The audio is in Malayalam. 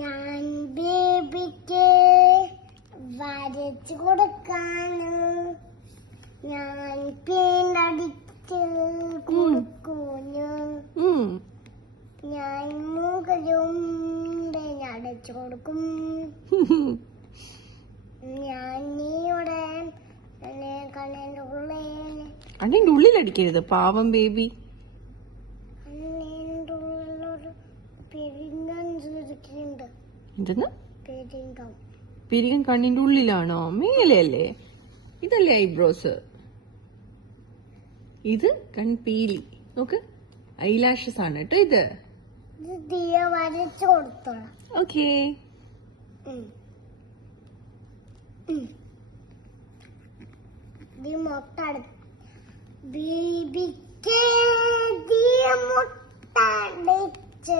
ഞാൻ ബേബിക്ക് വരച്ചു കൊടുക്കാണ്. ഞാൻ പെയിന്റടിച്ച് കൊടുക്കുന്നു. ഞാൻ മുഖവും പെയിന്റടിച്ചു കൊടുക്കും. ഞാൻ നീയുടെ കണ്ണിന്റെ ഉള്ളിലടിക്കരുത്, പാവം ബേബി. എന്തെന്ന്? പെരികം കണ്ണിന്റെ ഉള്ളിലാണോ? മേലെയല്ലേ? ഇതല്ലേ ഐബ്രോസ്? ഇത് കൺപീലി. നോക്ക്, ഐലാഷസ് ആണ് കേട്ടോ ഇത്. വരച്ചു കൊടുത്തോളാം. ഓക്കേ. ബേബിക്ക് മുട്ട